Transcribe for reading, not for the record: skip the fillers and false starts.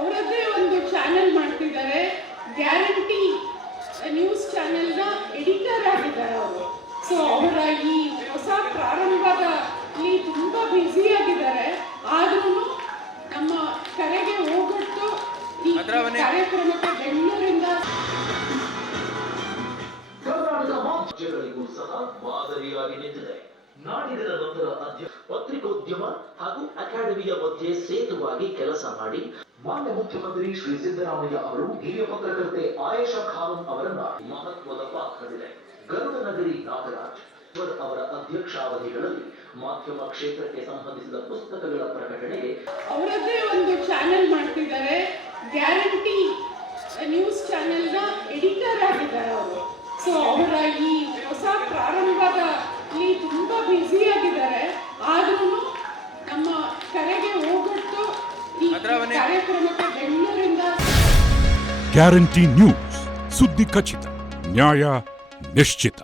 ಅವರದ್ದೇ ಒಂದು ಚಾನೆಲ್ ಮಾಡ್ತಿದ್ದಾರೆ. ಗ್ಯಾರಂಟಿ ನ್ಯೂಸ್ ಚಾನೆಲ್ನ ಎಡಿಟರ್ ಆಗಿದ್ದಾರೆ ಅವರು. ಸೊ ಅವರ ಈ ಹೊಸ ಪ್ರಾರಂಭದಲ್ಲಿ ತುಂಬ ಬ್ಯುಸಿಯಾಗಿದ್ದಾರೆ. ಆದ್ರೂ ನಮ್ಮ ಕರೆಗೆ ಹೋಗೊಟ್ಟು ಈ ಕಾರ್ಯಕ್ರಮಕ್ಕೆ ಬೆಂಗಳೂರಿಂದ ಕರ್ನಾಟಕ ರಾಜ್ಯಗಳಿಗೂ ಸಹ ಮಾದರಿಯಾಗಿ ನಿಂತಿದೆ. ನಾಡಿಗರ ನಂತರ ಪತ್ರಿಕೋದ್ಯಮ ಹಾಗೂ ಅಕಾಡೆಮಿಯ ಮಧ್ಯೆ ಸೇತುವಾಗಿ ಕೆಲಸ ಮಾಡಿ ಮಾನ್ಯ ಮುಖ್ಯಮಂತ್ರಿ ಶ್ರೀ ಸಿದ್ದರಾಮಯ್ಯ ಅವರು ಹಿರಿಯ ಪತ್ರಕರ್ತೆ ಆಯೇಷಾ ಖಾನಂ ಅವರನ್ನ ಮಹತ್ವದ ಪಾತ್ರವಿದೆ. ಗರುಡ ನಗರಿ ನಾಗರಾಜ್ ಅವರ ಅಧ್ಯಕ್ಷಾವಧಿಗಳಲ್ಲಿ ಮಾಧ್ಯಮ ಕ್ಷೇತ್ರಕ್ಕೆ ಸಂಬಂಧಿಸಿದ ಪುಸ್ತಕಗಳ ಪ್ರಕಟಣೆಗೆ ಅವರದ್ದೇ ಒಂದು ಚಾನೆಲ್ ಮಾಡ್ತಿದ್ದಾರೆ. ಗ್ಯಾರಂಟಿ ನ್ಯೂಸ್ ಚಾನೆಲ್ನ ಎಡಿಟರ್ ಆಗಿದ್ದಾರೆ ಅವರು. ಸೊ ಅವರ ಈ ಹೊಸ ಪ್ರಾರಂಭದಲ್ಲಿ ತುಂಬ ಬ್ಯುಸಿಯಾಗಿದ್ದಾರೆ. ಆದ್ರೂ ನಮ್ಮ ಕರೆಗೆ ಹೋಗೊಟ್ಟು ಈ ಕಾರ್ಯಕ್ರಮಕ್ಕೆ ಬೆಂಗಳೂರಿಂದ ಗ್ಯಾರಂಟಿ ನ್ಯೂಸ್, ಸುದ್ದಿ ಖಚಿತ, ನ್ಯಾಯ ನಿಶ್ಚಿತ.